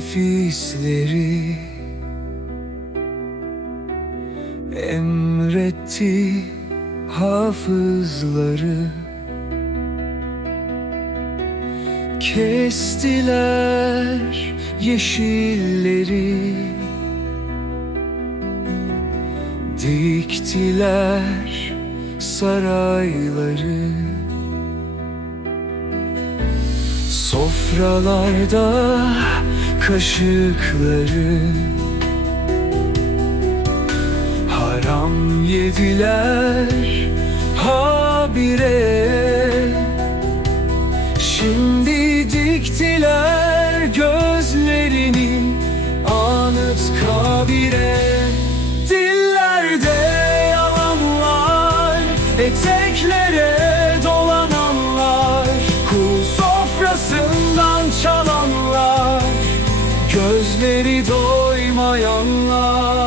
sesleri Emretti hafızları. Kestiler yeşilleri. Diktiler sarayları Sofralarda kaşıkları Haram yediler doymayanlar.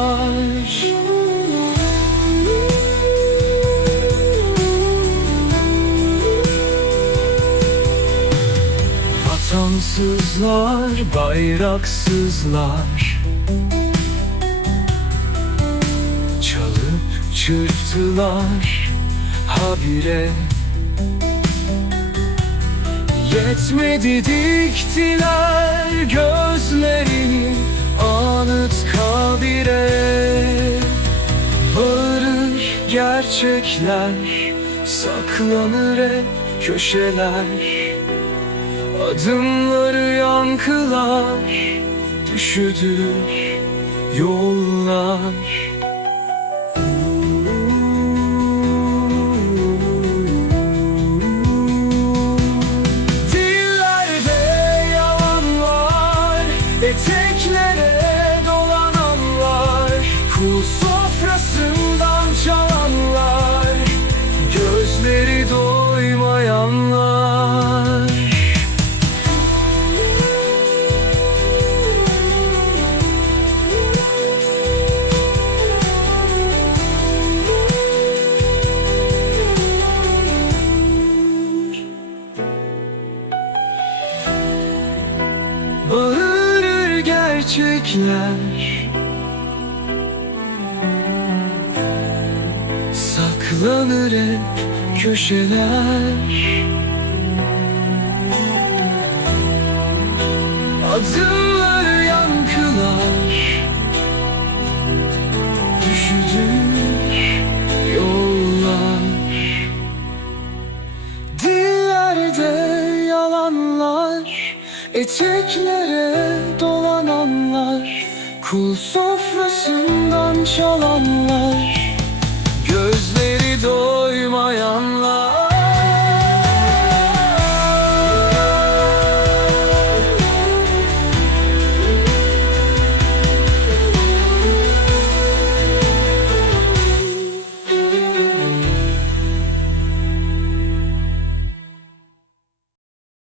Vatansızlar, bayraksızlar. Çalıp çırptılar habire. Yetmedi diktiler gözlerini anıt kabire. Bağırır gerçekler saklanır hep köşeler. Adımları yankılar Düşüdür yollar. Dillerde yalanlar Eteklere gerçekler. Saklanır hep köşeler. Adımları yankılar. Düşüdür yollar. Dillerde yalanlar Eteklere dolananlar Kul sofrasından çalanlar Gözleri